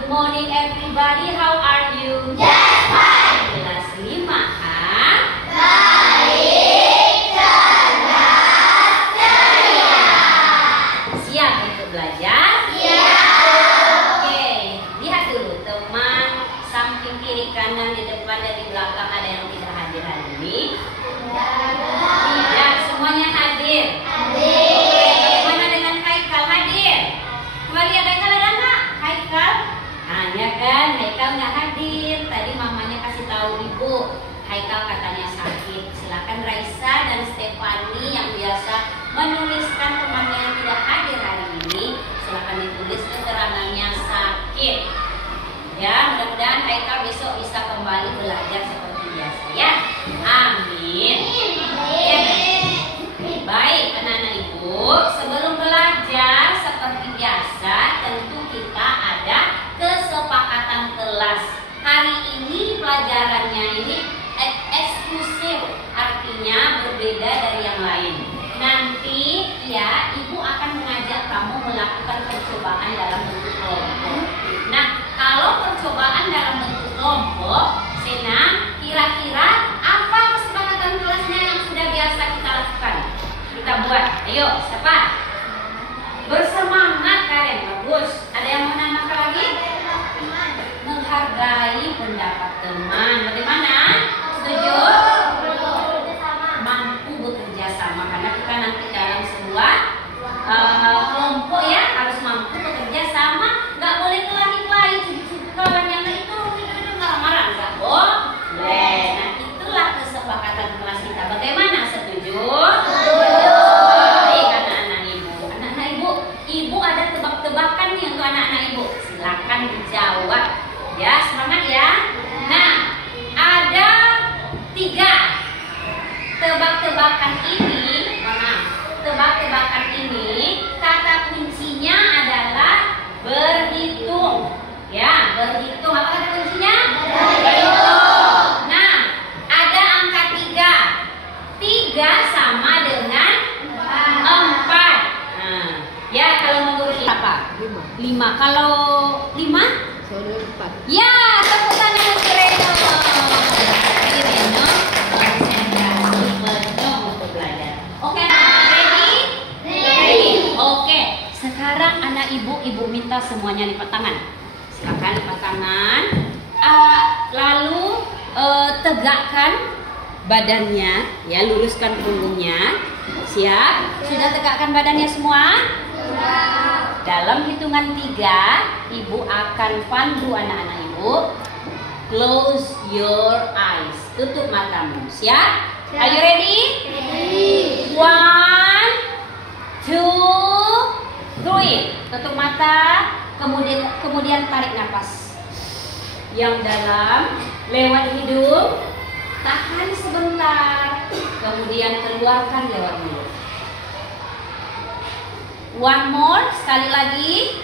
Good morning everybody, how are you? Just fine. Kelas 5, ha? Baik, cerdas, ceria. Siap untuk belajar? Siap. Oke, lihat dulu teman, samping kiri kanan di depan dan di belakang ada yang tidak hadir hari ini? Tidak, semuanya hadir. Hadir. Bagaimana dengan Haikal hadir? Coba lihat Haikal ada nggak? Haikal? Hanya kan, Haikal nggak hadir. Tadi mamanya kasih tahu ibu, Haikal katanya sakit. Silakan Raisa dan Stefani yang biasa menuliskan temannya yang tidak hadir hari ini, silakan ditulis keterangannya sakit. Ya, mudah-mudahan Haikal besok bisa kembali belajar seperti biasa ya. Amin. Ya. Baik anak-anak ibu, sebelum belajar seperti biasa tentu kita ada kesepakatan kelas. Hari ini pelajarannya ini eksklusif, artinya berbeda dari yang lain. Nanti ya ibu akan mengajak kamu melakukan percobaan dalam bentuk kelompok. Nah, kalau percobaan dalam bentuk kelompok, Sena, kira-kira apa kesepakatan kelasnya yang sudah biasa kita lakukan? Kita buat. Ayo, siapa? Bersemangat Karen, bagus. Ada yang mau nambah lagi? Menghargai pendapat teman. Bagaimana? Setuju? Mampu bekerja sama karena kita nanti dalam sebuah kelompok ya harus mampu bekerja sama. Nggak boleh kelahi-kelahi, kawan yang itu marah-marah, nggak boleh. Nah itulah kesepakatan kelas kita. Bagaimana? Setuju? Baik anak-anak ibu. Anak-anak ibu ada tebak-tebakan nih untuk anak-anak ibu. Silakan dijawab. Ya, semangat ya. Nah, ada 3 tebak-tebakan ini. Tebak-tebakan ini kata kuncinya adalah berhitung. Ya, berhitung. Apa kata kuncinya? Berhitung. Nah, ada angka 3. 3 sama dengan 4. Nah, ya kalau menurut apa? 5. Kalau 5? Ya, tepuk tangan untuk Reno. Ini Reno konsentrasi penuh untuk belajar. Oke, ready? Ready. Oke, sekarang anak ibu minta semuanya lipat tangan. Silakan lipat tangan. Lalu tegakkan badannya, ya luruskan punggungnya. Siap? Sudah tegakkan badannya semua? Dalam hitungan 3, ibu akan pandu anak-anak ibu. Close your eyes. Tutup matamu. Siap? Are you ready? Ready. 1, 2, 3. Tutup mata. Kemudian tarik nafas. Yang dalam lewat hidung. Tahan sebentar. Kemudian keluarkan lewat mulut. One more, sekali lagi.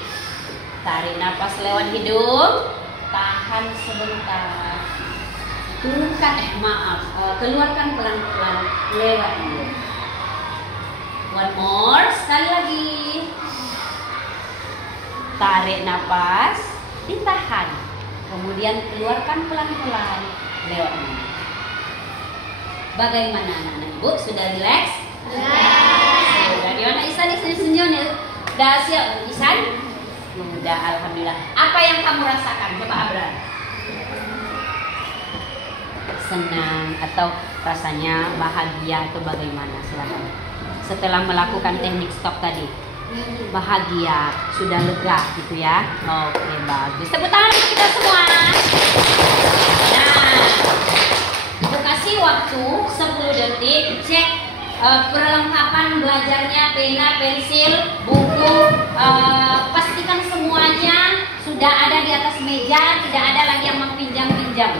Tarik nafas lewat hidung. Tahan sebentar. Keluarkan pelan-pelan lewat mulut. One more, sekali lagi. Tarik nafas, ditahan. Kemudian keluarkan pelan-pelan lewat mulut. Bagaimana anak-anak ibu? Sudah rileks? Sudah. Anak Isan ini senyum ya. Sudah siap Isan? Sudah, alhamdulillah. Apa yang kamu rasakan? Coba Abrar. Senang atau rasanya bahagia atau bagaimana? Silakan. Setelah melakukan teknik stop tadi. Bahagia, sudah lega gitu ya. Oke, bagus. Tepuk tangan untuk kita semua. Nah, aku kasih waktu 10 detik cek perlengkapan belajarnya, pena, pensil, buku. Pastikan semuanya sudah ada di atas meja, tidak ada lagi yang meminjam-pinjam.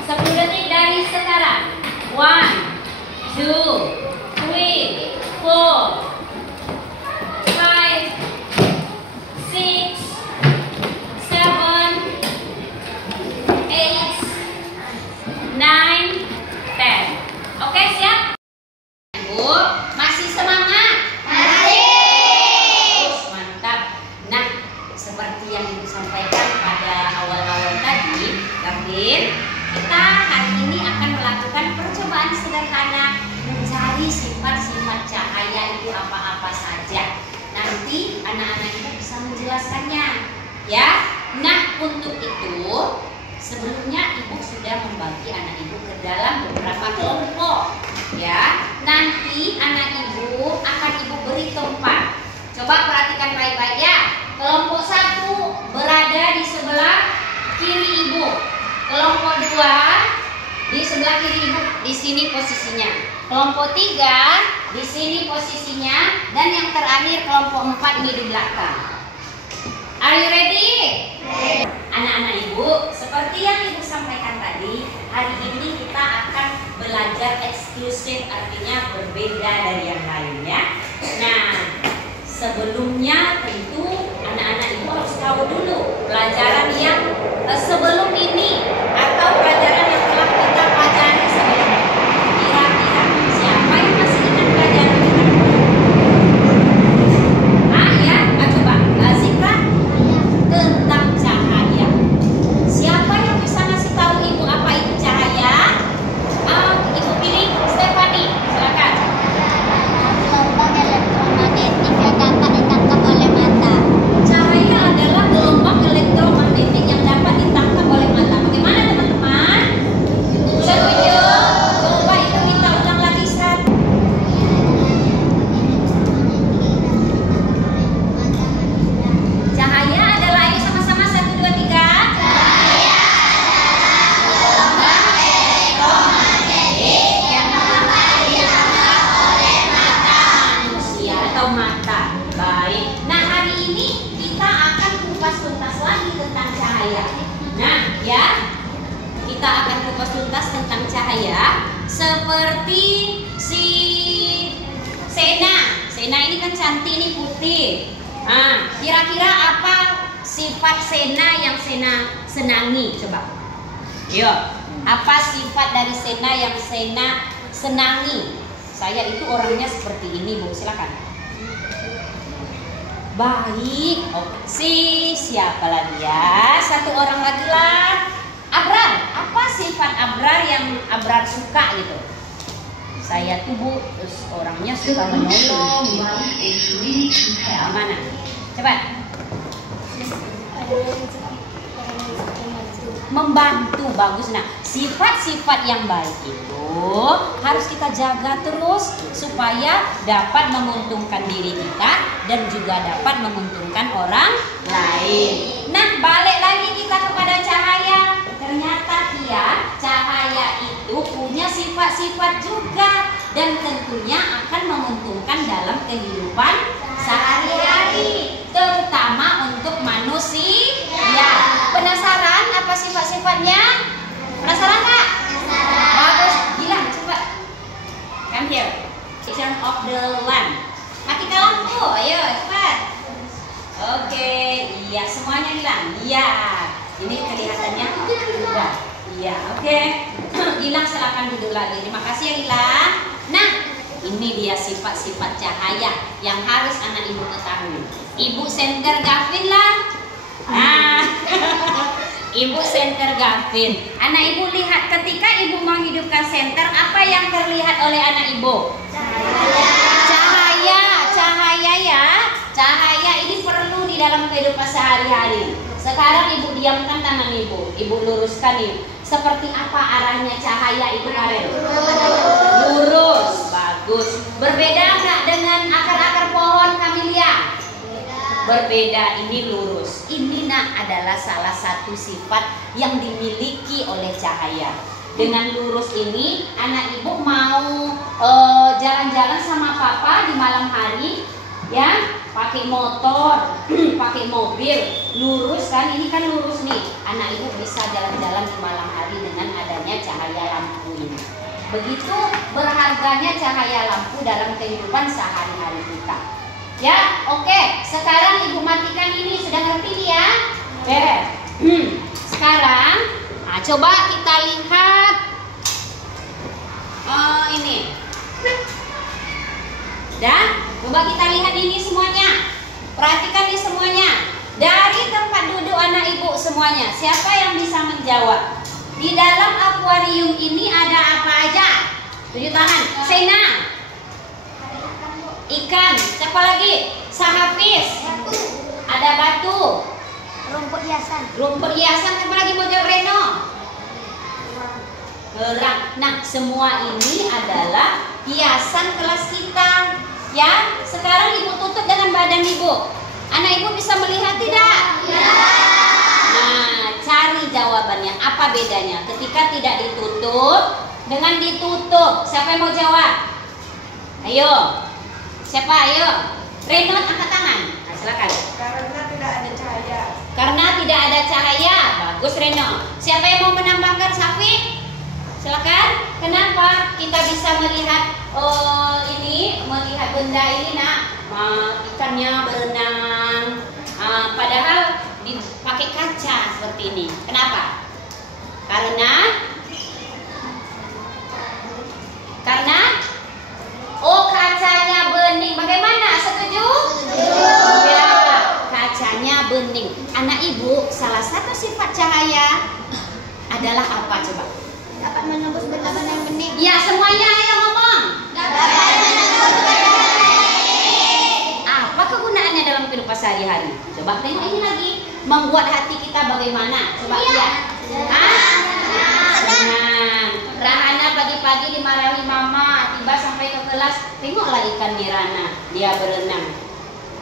10 detik dari sekarang. 1, 2, 3, 4, 5, 6, 7, 8, 9, 10. Oke, siap? Ibu, masih semangat? Masih. Mantap. Nah, seperti yang Ibu sampaikan Gavin, kita hari ini akan melakukan percobaan sederhana mencari sifat-sifat cahaya itu apa-apa saja. Nanti anak-anak itu bisa menjelaskannya, ya. Nah, untuk itu sebelumnya ibu sudah membagi anak ibu ke dalam beberapa kelompok, ya. Nanti anak ibu akan ibu beri tempat. Coba perhatikan baik-baik ya. Kelompok 1 berada di sebelah kiri ibu. Kelompok 2 di sebelah kiri ibu, di sini posisinya. Kelompok 3 di sini posisinya, dan yang terakhir kelompok 4 ini di belakang. Are you ready? Anak-anak ibu, seperti yang ibu sampaikan tadi, hari ini kita akan belajar eksklusif, artinya berbeda dari yang lainnya. Nah, sebelumnya tentu anak-anak ibu harus tahu dulu pelajaran yang sebelum ini atau pelajaran yang telah kita pelajari sebelumnya. Kira-kira siapa yang masih ingat pelajaran kita? Ya, coba Zikra, tentang cahaya. Siapa yang bisa ngasih tahu ibu apa itu cahaya? Ibu pilih Stefani, silakan. Gelombang elektromagnetik yang dapat ditangkap oleh mata. Cahaya adalah gelombang elektromagnetik yang dapat ditangkap oleh mata. Bagaimana teman-teman? Setuju? Coba itu kita ulang lagi, Sat. Cahaya adalah, ayo sama-sama 1, 2, 3. Manusia atau mata. Baik. Nah, hari ini kita akan kupas tuntas lagi tentang cahaya. Nah, ya, kita akan kupas tuntas tentang cahaya seperti si Sena. Sena ini kan cantik, ini putih. Nah, kira-kira apa sifat Sena yang Sena senangi? Coba. Yuk, apa sifat dari Sena yang Sena senangi? Saya itu orangnya seperti ini, Bu. Silakan. Baik. Oh, siapa lagi ya? Satu orang lagi lah. Abrar. Apa sifat Abrar yang Abrar suka gitu? Saya tuh, Bu, terus orangnya suka menolong. Ya, mana? Coba. Membantu, bagus. Nah, sifat-sifat yang baik itu harus kita jaga terus supaya dapat menguntungkan diri kita dan juga dapat menguntungkan orang lain. Nah, balik lagi kita kepada cahaya. Ternyata ya, cahaya itu punya sifat-sifat juga dan tentunya akan menguntungkan dalam kehidupan sehari-hari, terutama untuk manusia. Penasaran apa sifat-sifatnya? Penasaran nggak? Bagus, Gilang, coba. Come here. Turn off the lamp. Matikan lampu, ayo cepat. Oke, iya semuanya hilang. Iya, ini kelihatannya udah. Iya, oke. Gilang silakan duduk lagi. Terima kasih ya Gilang. Nah, ini dia sifat-sifat cahaya yang harus anak ibu ketahui. Ibu senter Gavin lah. Nah, ibu senter Gavin. Anak ibu lihat ketika ibu menghidupkan senter, apa yang terlihat oleh anak ibu? Cahaya ya. Cahaya ini perlu di dalam kehidupan sehari-hari. Sekarang ibu diamkan tangan ibu, ibu luruskan ini. Seperti apa arahnya cahaya itu Karen? Lurus, bagus. Berbeda nggak dengan akar-akar pohon Camellia? Berbeda, ini lurus. Ini adalah salah satu sifat yang dimiliki oleh cahaya. Dengan lurus ini, anak ibu mau jalan-jalan sama papa di malam hari, ya, pakai motor, pakai mobil, lurus kan? Ini kan lurus nih. Anak ibu bisa jalan-jalan di malam hari dengan adanya cahaya lampu ini. Begitu berharganya cahaya lampu dalam kehidupan sehari-hari kita. Ya, oke. Sekarang ibu matikan ini, sudah ngerti nih ya? Beres. Sekarang, coba kita lihat ini. Dan coba kita lihat ini semuanya. Perhatikan ini semuanya. Dari tempat duduk anak ibu semuanya. Siapa yang bisa menjawab? Di dalam akuarium ini ada apa aja? Tunjuk tangan. Sena. Ikan. Siapa lagi? Sahafis. Ada batu. Rumput hiasan. Rumput hiasan. Siapa lagi mau jawab, Reno? Kerang. Nah, semua ini adalah hiasan kelas kita. Ya, sekarang ibu tutup dengan badan ibu. Anak ibu bisa melihat tidak? Ya. Nah, cari jawabannya. Apa bedanya ketika tidak ditutup dengan ditutup? Siapa yang mau jawab? Ayo. Siapa? Ayo. Reno, angkat tangan. Nah, silakan. Karena tidak ada cahaya. Karena tidak ada cahaya. Bagus, Reno. Siapa yang mau menambahkan, Safi? Silakan. Kenapa kita bisa melihat melihat benda ini, Nak? Ikannya berenang. Padahal dipakai kaca seperti ini. Kenapa? Karena kacanya bening. Bagaimana? Setuju? Ya, kacanya bening. Anak ibu, salah satu sifat cahaya adalah apa coba? Dapat menembus benda-benda yang bening. Ya, semuanya ayo ngomong. Dapat menembus benda-benda yang bening. Apa kegunaannya dalam kehidupan sehari-hari? Coba tengok ini lagi. Membuat hati kita bagaimana? Coba lihat. Senang. Rahana pagi-pagi dimarahi mama, tiba sampai ke kelas, tengoklah ikan Mirana, dia berenang.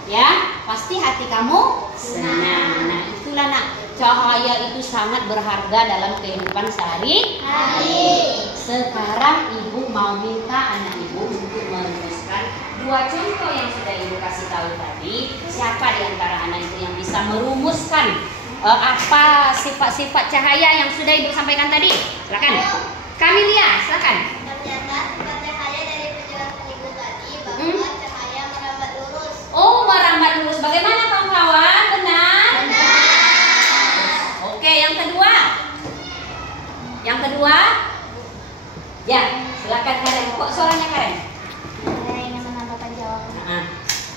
Ya, pasti hati kamu senang. Nah, itulah, Nak. Cahaya itu sangat berharga dalam kehidupan sehari-hari. Sekarang ibu mau minta anak ibu untuk merumuskan 2 contoh yang sudah ibu kasih tahu tadi. Siapa di antara anak ibu yang bisa merumuskan apa sifat-sifat cahaya yang sudah ibu sampaikan tadi? Silakan. Kamilia, silakan. Ternyata sifat cahaya dari penjelasan ibu tadi bahwa cahaya merambat lurus. Oh, merambat lurus. Bagaimana kawan-kawan? Benar? Oke, yang kedua. Yang kedua? Ya, silakan Karen. Kok suaranya Karen? Saya ingin menambahkan jawaban.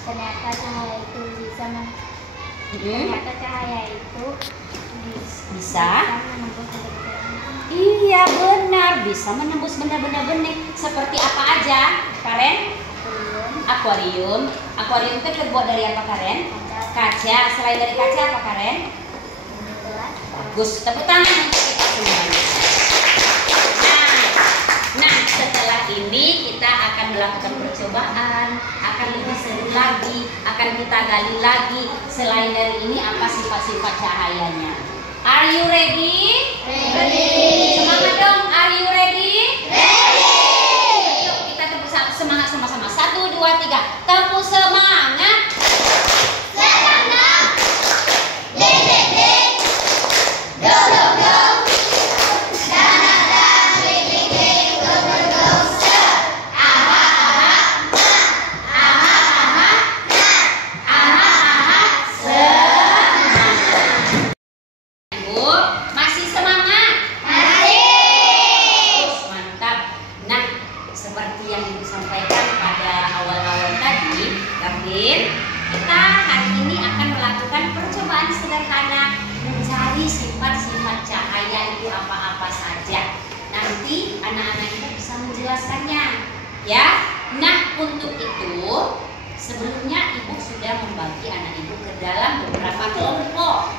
Ternyata cahaya itu bisa Bisa? menembus benda-benda yang bening. Iya, benar. Bisa menembus benda-benda bening. Seperti apa aja, Karen? Akuarium. Akuarium itu terbuat dari apa, Karen? Kaca. Selain dari kaca apa, Karen? Bagus. Tepuk tangan untuk kita semuanya. Nah, setelah ini kita akan melakukan percobaan, akan lebih seru lagi, akan kita gali lagi. Selain dari ini, apa sifat-sifat cahayanya? Are you ready? Ready. Semangat dong. Are you ready? Ready. Ayo kita tepuk semangat sama-sama. 1, 2, 3. Tepuk semangat. Semangat. Ding-ding-ding. Go-go-go. Dan-dan, ding-ding-ding. Go-go-go. Aha-aha. Aha-aha. Aha-aha. Ibu, masih semangat? Masih. Mantap. Nah, seperti yang Ibu sampaikan pada awal-awal tadi, Gavin, kita hari ini akan melakukan percobaan sederhana mencari sifat-sifat cahaya itu apa-apa saja. Nanti anak-anak kita bisa menjelaskannya, ya. Nah, untuk itu sebelumnya Ibu sudah membagi anak Ibu ke dalam beberapa kelompok.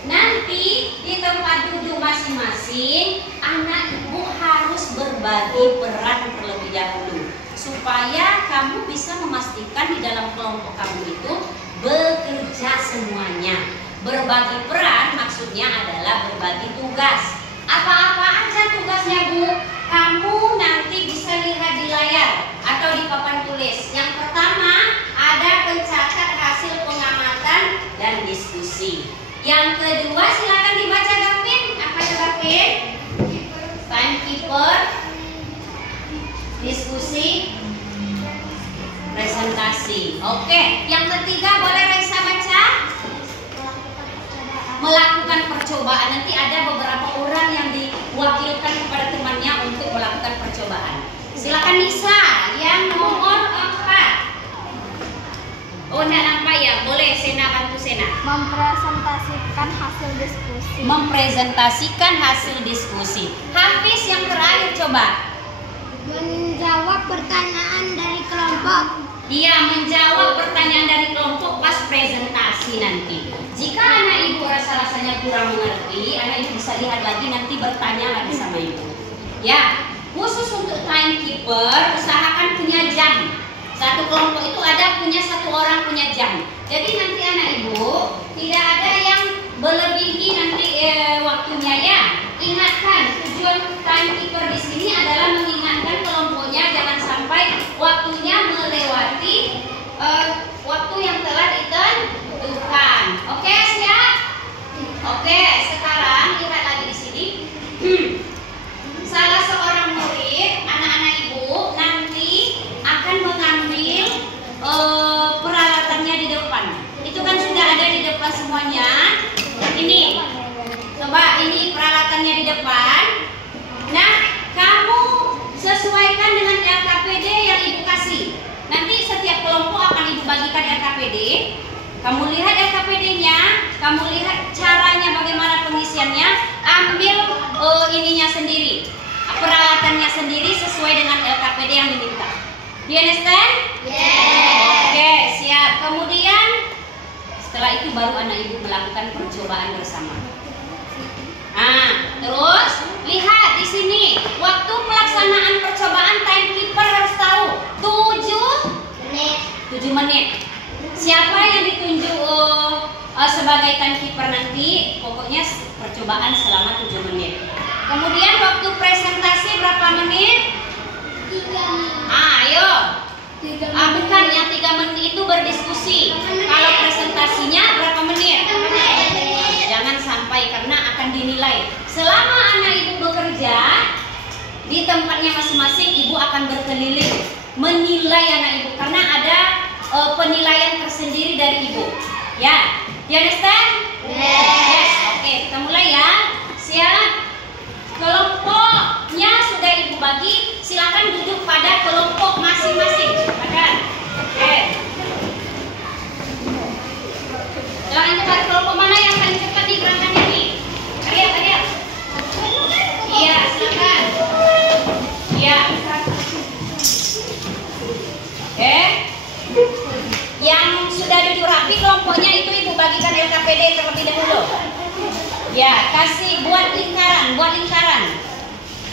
Nanti di tempat duduk masing-masing, anak ibu harus berbagi peran terlebih dahulu supaya kamu bisa memastikan di dalam kelompok kamu itu bekerja semuanya. Berbagi peran maksudnya adalah berbagi tugas. Apa-apa aja tugasnya, Bu? Kamu nanti bisa lihat di layar atau di papan tulis. Yang pertama ada pencatat hasil pengamatan dan diskusi. Yang kedua silakan dibaca, Gavin. Apa itu, Gavin? Timekeeper, diskusi, presentasi. Oke. Yang ketiga boleh Raisa baca? Melakukan percobaan. Nanti ada beberapa orang yang diwakilkan kepada temannya untuk melakukan percobaan. Silakan Nisa yang nomor 4. Oh, enggak nampak ya? Boleh Sena bantu Sena? Mempresentasikan hasil diskusi. Mempresentasikan hasil diskusi. Hafiz yang terakhir coba. Menjawab pertanyaan dari kelompok. Iya, menjawab pertanyaan dari kelompok pas presentasi nanti. Jika anak ibu rasa-rasanya kurang mengerti, anak ibu bisa lihat lagi nanti bertanya lagi sama ibu. Ya, khusus untuk timekeeper usahakan punya jam. Satu kelompok itu ada punya satu orang punya jam. Jadi nanti anak ibu tidak ada yang berlebihi nanti waktunya ya. Ingatkan tujuan timekeeper di sini adalah mengingatkan kelompoknya jangan sampai waktunya melewati waktu yang telah ditentukan. Oke, siap? Oke, sekarang lihat lagi di sini. Salah seorang murid, anak-anak ibu nanti akan mengambil peralatannya di depan. Itu kan sudah ada di depan semuanya. Ini, coba ini peralatannya di depan. Nah, kamu sesuaikan dengan LKPD yang ibu kasih. Nanti setiap kelompok akan ibu bagikan LKPD. Kamu lihat LKPD-nya, kamu lihat caranya bagaimana pengisiannya. Ambil ininya sendiri, peralatannya sendiri sesuai dengan LKPD yang diminta. You understand? Yes. Oke, siap. Kemudian setelah itu baru anak ibu melakukan percobaan bersama. Terus lihat di sini waktu pelaksanaan percobaan timekeeper harus tahu 7 menit. Siapa yang ditunjuk sebagai timekeeper nanti? Pokoknya percobaan selama 7 menit. Kemudian waktu presentasi berapa menit? 3. Ayo. Bukan yang 3 menit itu berdiskusi. Kalau presentasinya berapa menit? Jangan sampai karena akan dinilai. Selama anak ibu bekerja di tempatnya masing-masing, ibu akan berkeliling menilai anak ibu karena ada penilaian tersendiri dari ibu. Ya, you understand? Yes. Oke, kita mulai ya. Siap. Kelompoknya sudah ibu bagi. Silakan duduk pada kelompok masing-masing. Silakan. Oke. Silakan cari kelompok mana yang paling cepat di gerakan ini. Lihat. Iya, silakan. Iya. Oke. Yang sudah duduk rapi kelompoknya itu ibu bagikan LKPD terlebih dahulu. Ya, kasih buat lingkaran.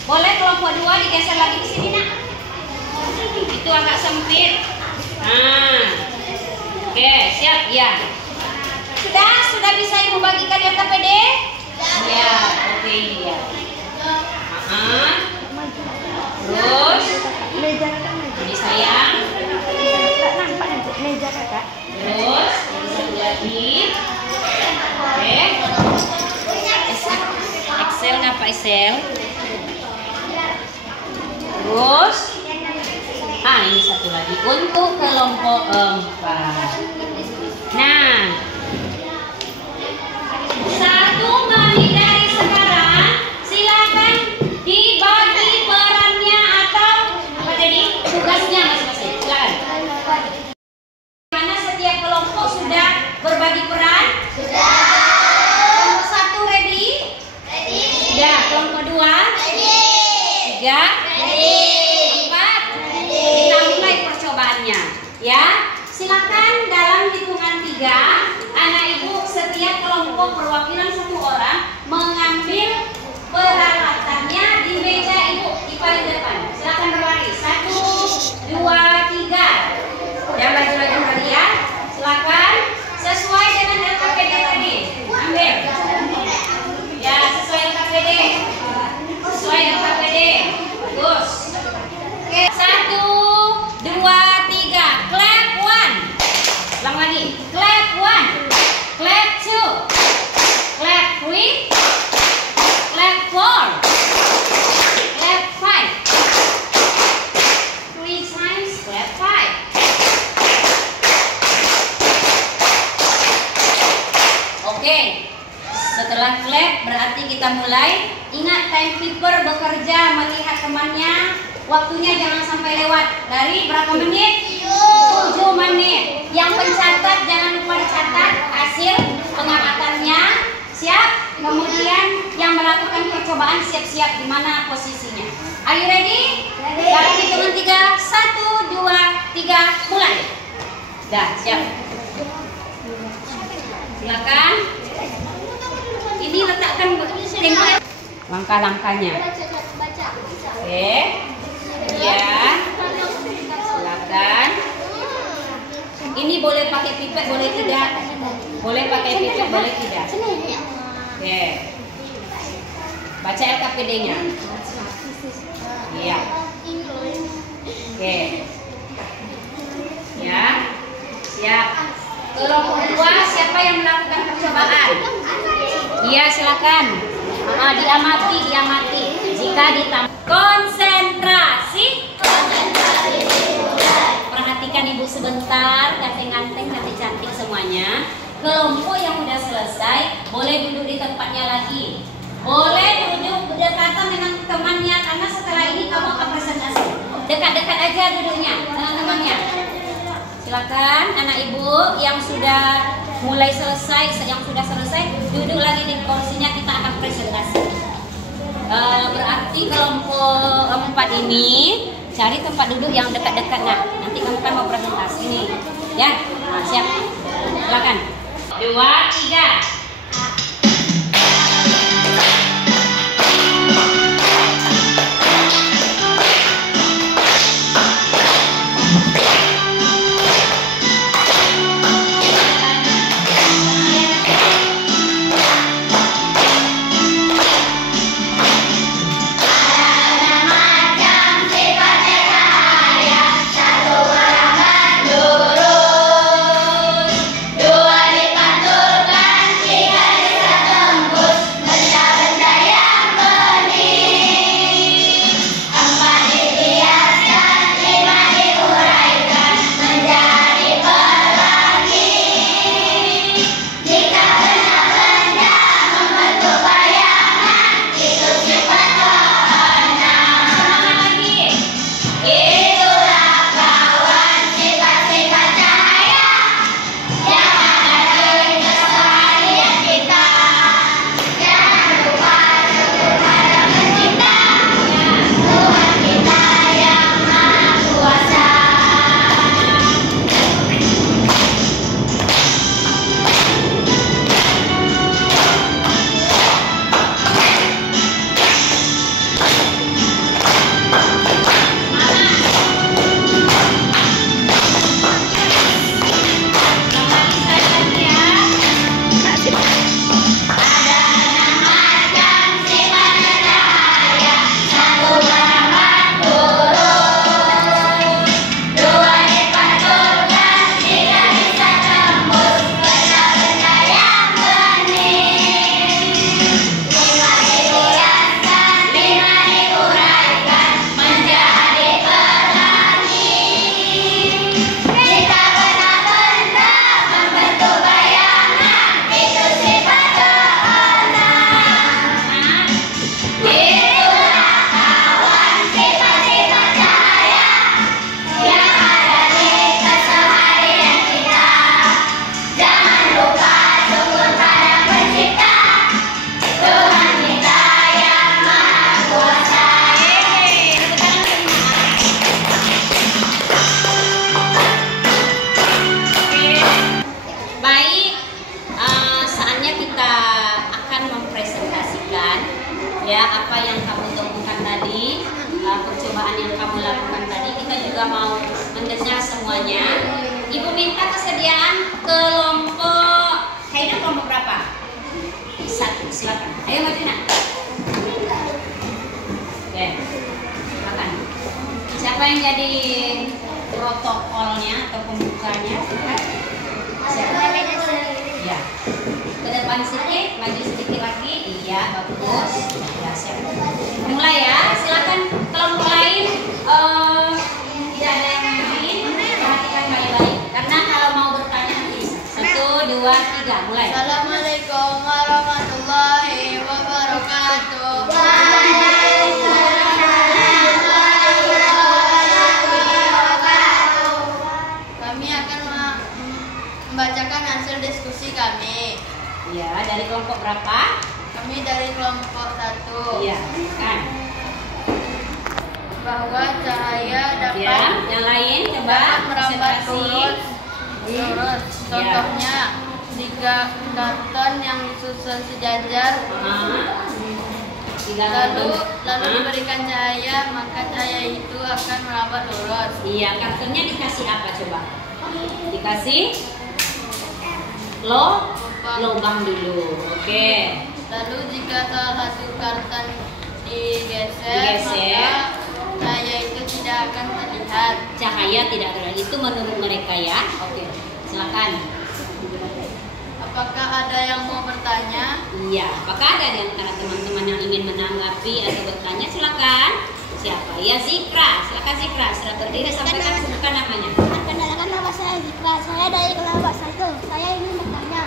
Boleh kelompok 2 digeser lagi ke sini nak. Itu agak sempit. Oke, siap ya. Sudah bisa ibu bagikan LKPD? Ya, oke ya. Terus ini sayang. Terus satu lagi. Oke. Excel ngapa Excel? Terus ini satu lagi untuk kelompok 4. Nah, 1 menit dari sekarang silakan dibagi perannya atau apa tadi tugasnya masing-masing. Silakan. Mana setiap kelompok sudah berbagi peran? Sudah. Kelompok 1 ready? Ready. Sudah. Kelompok 2? Ready. 3? Ready. 4? Kita mulai percobaannya. Ya, silakan dalam hitungan 3, anak ibu setiap kelompok perwakilan 1 orang mengambil peralatannya di meja ibu di paling depan. Silakan berbaris. 1, 2, 3. Yang laju-laju kalian, silakan sesuai dengan LKPD tadi. Ambil. Ya, sesuai LKPD. Bagus. Oke, 1, 2, 3. Clap 1. Ulang lagi. Clap 1. Clap 2. Clap 3. Clap 4. Clap 5. 3 times. Clap 5. Oke. Setelah clap berarti kita mulai. Ingat timekeeper bekerja melihat temannya. Waktunya jangan sampai lewat. Dari berapa menit? 7 menit. Yang pencatat jangan lupa mencatat hasil pengamatannya. Siap? Kemudian yang melakukan percobaan siap-siap di mana posisinya. Are you ready? Dalam hitungan 3, 1, 2, 3, mulai. Dah, siap. Silakan. Ini letakkan tempo langkah-langkahnya. Oke. Ya. Silakan. Ini boleh pakai pipet, boleh tidak? Boleh pakai pipet, boleh tidak? Oke. Baca LKPD-nya. Iya. Oke. Ya. Siap. Kelompok 2, siapa yang melakukan percobaan? Iya, silakan. Diamati. Jika ditambah konsentrasi. Perhatikan Ibu sebentar, ganteng-ganteng, cantik-cantik semuanya. Kelompok yang sudah selesai boleh duduk di tempatnya lagi. Boleh duduk berdekatan dengan temannya karena setelah ini kamu akan presentasi. Dekat-dekat aja duduknya dengan temannya. Silakan anak Ibu yang sudah mulai selesai, yang sudah selesai duduk lagi di kursinya, kita akan presentasi. Berarti kelompok 4 ini cari tempat duduk yang dekat-dekat. Nah, nanti kamu kan mau presentasi nih. Ya, nah, siap. Silakan. 2, 3. Ya, apa yang kamu temukan tadi, percobaan yang kamu lakukan tadi, kita juga mau mendengar semuanya. Ibu minta kesediaan kelompok, kayaknya kelompok berapa? 1, silakan. Ayo maju nak. Oke, silakan. Siapa yang jadi protokolnya atau pembukanya? Siapa? Ya. Ke depan sedikit, maju sedikit lagi. Iya, bagus. Ya, siap. Mulai ya. Silakan kelompok lain. Tidak ada yang lain. Perhatikan baik-baik. Karena kalau mau bertanya nanti. 1, 2, 3. Mulai. Assalamualaikum warahmatullahi wabarakatuh. Kami akan membacakan hasil kelompok berapa? Kami dari kelompok 1. Iya, kan. Bahwa cahaya dapat Yang lain coba merambat konsentrasi. lurus. Contohnya, jika karton yang disusun sejajar lalu diberikan cahaya, maka cahaya itu akan merambat lurus. Iya, kartonnya dikasih apa coba? Dikasih lubang dulu. Oke. Lalu jika salah satu karton digeser, maka cahaya itu tidak akan terlihat. Cahaya tidak terlihat, itu menurut mereka ya. Oke, silakan. Apakah ada yang mau bertanya? Iya, apakah ada di antara teman-teman yang ingin menanggapi atau bertanya? Silakan. Siapa? Ya, Zikra. Silakan Zikra. Setelah berdiri sampaikan sebutkan namanya. Perkenalkan nama saya Zikra. Saya dari kelompok 1. Saya ingin bertanya,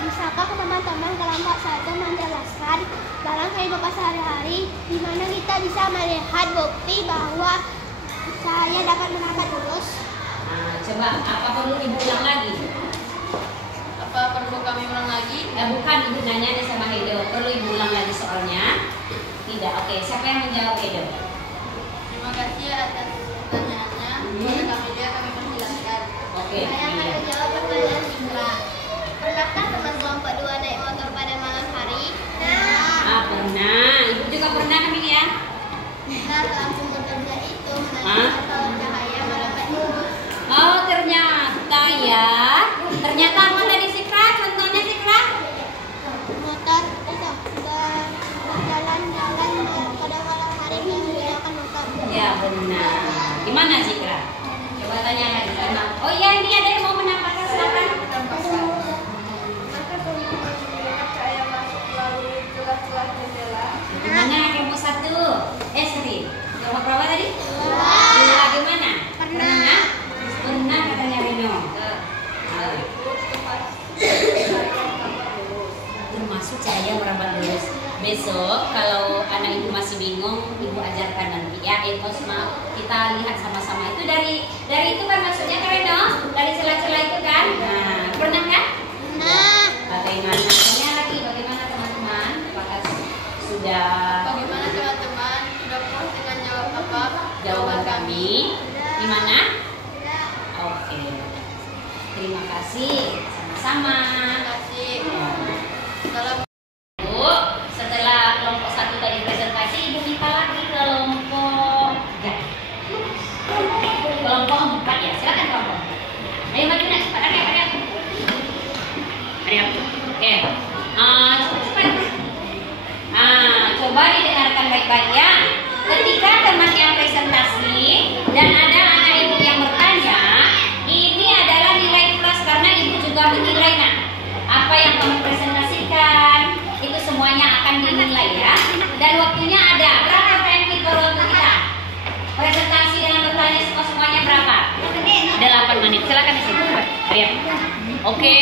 bisakah teman-teman kelompok 1 menjelaskan dalam kehidupan sehari-hari di mana kita bisa melihat bukti bahwa cahaya dapat merambat lurus? Nah, coba apa perlu ibu ulang lagi? Apa perlu kami ulang lagi? Bukan, ibu nanya sama Edo. Perlu ibu ulang lagi soalnya? Tidak. Oke, siapa yang menjawab Edo? Terima kasih atas pertanyaannya. Boleh kami lihat, kami menjelaskan. Oke. Saya akan menjawab pertanyaan Zikra. Pernahkah teman kelompok 2 naik motor pada malam hari? Pernah. Ibu juga pernah kami ya? Nah, lampu motornya itu menandakan bahwa cahaya merambat lurus. Oh, ternyata ya. Ternyata apa tadi Zikra? Contohnya Zikra? Motor itu jalan-jalan pada malam hari menggunakan motor. Ya, benar. Gimana Zikra? Coba tanya lagi. Oh iya, ini ada yang mau menambahkan, silakan. Maka teman-teman melihat cahaya masuk melalui celah-celah jendela. Gimana kelompok 1? Sorry. Kelompok berapa tadi? 2. Gimana? Pernah? Pernah katanya Reno. Termasuk cahaya merambat lurus. Besok kalau anak ibu masih bingung, ibu ajarkan nanti ya. Kita lihat sama-sama itu dari itu kan maksudnya Reno, dari celah-celah itu kan. Nah, pernah kan? Nah, Bagaimana? Tanya lagi bagaimana teman-teman? Apakah sudah Bagaimana teman-teman? Sudah puas dengan jawaban kami? Gimana? sudah. Oke. Terima kasih. Sama-sama. Terima kasih. Dalam Bu, setelah kelompok 1 tadi presentasi, ibu minta lagi kelompok 4 ya. Silakan kelompok. Ayo maju nak cepat. Ada. Oke. Cepat. Coba didengarkan baik-baik ya. Ketika teman yang presentasi dan ada anak ibu yang bertanya, ini adalah nilai plus karena ibu juga menilai nak. Apa yang kamu presentasikan itu semuanya akan dinilai ya. Dan waktunya ada. Berapa time kita waktu kita? Presentasi dengan bertanya semuanya berapa? 8 menit. Silakan di sini. Ayo. Oke,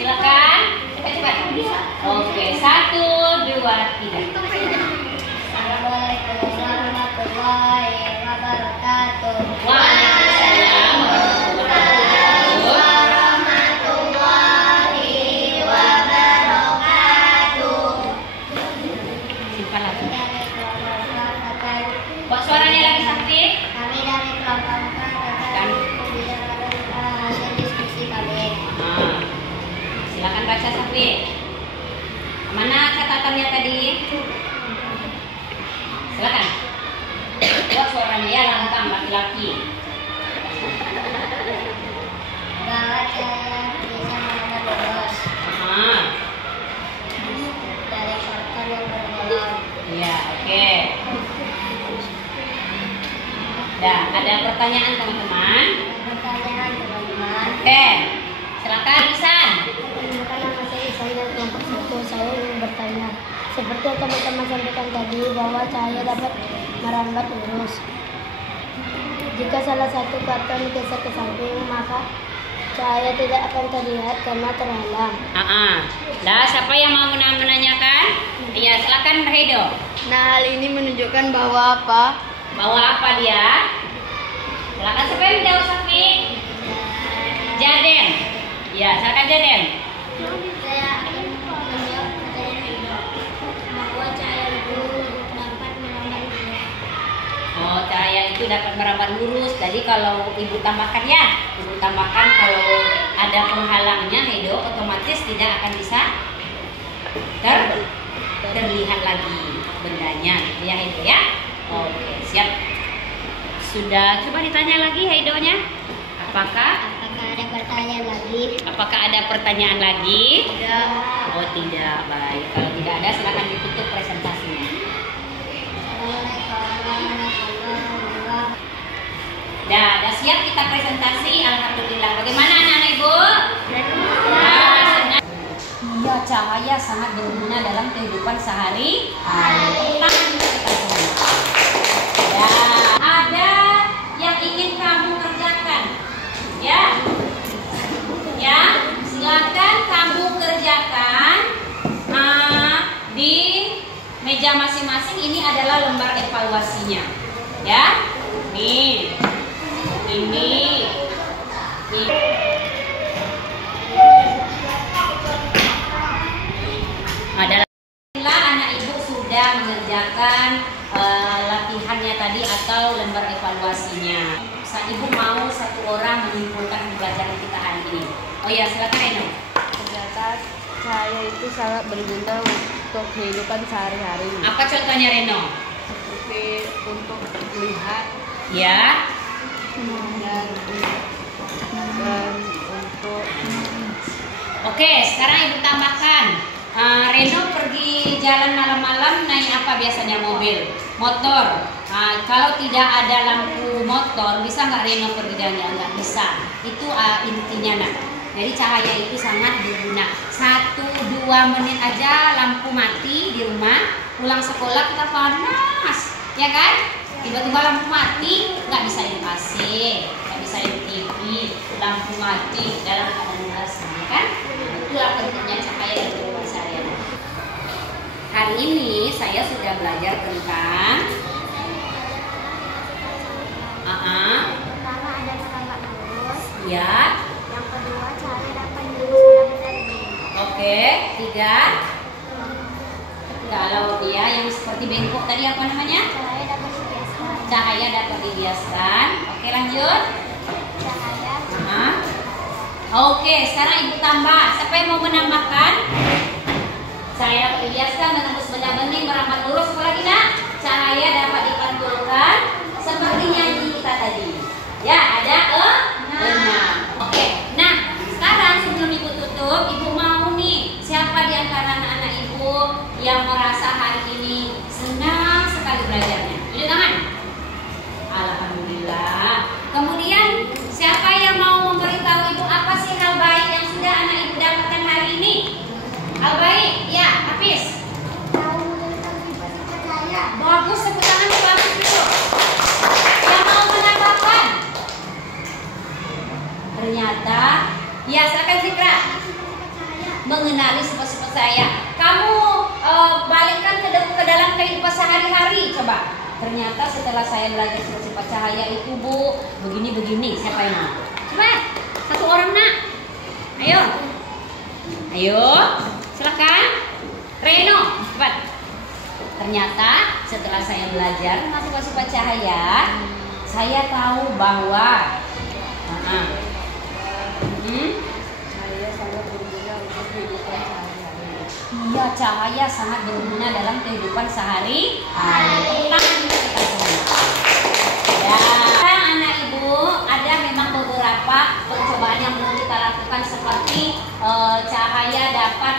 silakan. Cepat. Oke, 1, 2, 3. Assalamualaikum warahmatullahi wabarakatuh. Waalaikumsalam warahmatullahi wabarakatuh. Simpan lagi. Dari kelompok Kok suaranya lagi sakit? kami dari kelompok Kan. hasil diskusi kami. Silakan baca sampai. Mana catatannya tadi? Silakan. Buat suaranya ya lantang laki-laki. Bahwa cahaya bisa merambat lurus dari karton yang berbolong. Iya, oke. Dah, ada pertanyaan teman-teman? Pertanyaan teman-teman. Oke. Silakan Isan. Perkenalkan nama saya Isan dari kelompok 1. Saya ingin bertanya, seperti yang teman-teman sampaikan tadi bahwa cahaya dapat merambat lurus. Jika salah satu karton digeser ke samping, maka cahaya tidak akan terlihat karena terhalang. Dah, siapa yang mau menanyakan? Iya, silakan Hedo. Nah, hal ini menunjukkan bahwa apa? Bawa apa dia? Silakan siapa yang jawab Safi? Jaden. Ya, silakan Jaden. Saya akan menjawab pertanyaan itu dapat merambat lurus. Jadi kalau ibu tambahkan ya, ibu tambahkan kalau ada penghalangnya Heido, otomatis tidak akan bisa terlihat lagi bendanya gitu ya Heido ya. Oke, siap. Sudah, coba ditanya lagi Heidonya. Apakah ada pertanyaan lagi? Apakah ada pertanyaan lagi? Tidak. Oh tidak, baik. Kalau tidak ada silakan ditutup presentasinya. Dah siap kita presentasi. Alhamdulillah. Bagaimana anak-anak ibu? Iya, cahaya sangat berguna dalam kehidupan sehari-hari. Ya, ada yang ingin kamu kerjakan? Ya, ya, silakan kamu kerjakan di meja masing-masing. Ini adalah lembar evaluasinya, ya. Nih, ini. Adalah anak ibu sudah mengerjakan latihannya tadi atau lembar evaluasinya. Ibu mau satu orang menyimpulkan pembelajaran kita hari ini. Oh ya, silakan Reno. Ternyata cahaya itu sangat berguna untuk kehidupan sehari-hari. Apa contohnya Reno? Seperti untuk melihat Ya. dan untuk Oke, sekarang ibu tambahkan. Reno pergi jalan malam-malam naik apa biasanya? Mobil, motor. Kalau tidak ada lampu motor, bisa nggak Reno pergi jalan-jalan? Nggak bisa. Itu intinya nak. Jadi cahaya itu sangat berguna. 1-2 menit aja lampu mati di rumah, pulang sekolah kita panas, ya kan? Tiba-tiba lampu mati, nggak bisa hidup AC, nggak bisa hidup TV, lampu mati dalam keadaan gelas, ya kan? Itulah pentingnya cahaya di kehidupan sehari-hari. Hari ini saya sudah belajar tentang Pertama ada merambat lurus. ya. Yang kedua cahaya dapat lurus pada benda. Oke, 3. Kalau dia yang seperti bengkok tadi apa namanya? Cahaya dapat dibiaskan. Cahaya dapat dibiaskan. Oke, lanjut. Cahaya Oke, sekarang ibu tambah. Siapa yang mau menambahkan? Cahaya dapat dibiaskan, menembus benda bening, merambat lurus. Apa lagi nak? Cahaya dapat dipantulkan seperti nyanyi kita tadi. Ya, ada 6. Oke, nah sekarang sebelum ibu tutup, ibu mau nih siapa di antara anak-anak ibu yang merasa hari ini senang sekali belajarnya? Tunjuk tangan. Alhamdulillah. Kemudian siapa yang mau memberitahu ibu apa sih hal baik yang sudah anak ibu dapatkan hari ini? Hal baik, ya, Hafiz. tahu tentang sifat-sifat cahaya. Bagus, tepuk tangan bagus itu. Yang mau menambahkan? Ternyata, ya silakan Zikra. Sifat-sifat cahaya. Mengenali sifat-sifat saya. Kamu balikkan ke dalam kehidupan sehari-hari, coba. Ternyata setelah saya belajar sifat-sifat cahaya itu Bu, begini-begini. Siapa yang mau? Coba, satu orang nak. Ayo. Ayo, silakan. Reno, cepat. Ternyata setelah saya belajar tentang sifat-sifat cahaya, saya tahu bahwa cahaya sangat berguna untuk kehidupan sehari-hari. iya, cahaya sangat berguna dalam kehidupan sehari-hari. Ya, anak ibu, ada memang beberapa percobaan yang belum kita lakukan seperti cahaya dapat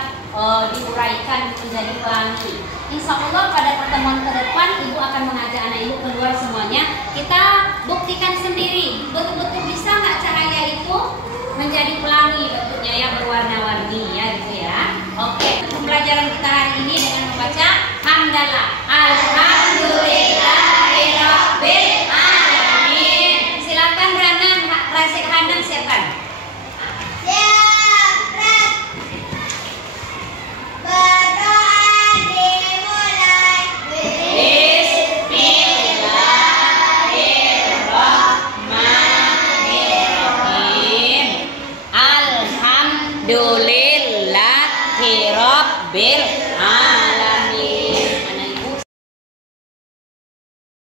diuraikan menjadi pelangi. Insya Allah pada pertemuan ke depan ibu akan mengajak anak ibu keluar semuanya. Kita buktikan sendiri betul-betul bisa nggak cahaya itu menjadi pelangi bentuknya ya berwarna-warni ya gitu ya. Oke, pembelajaran kita hari ini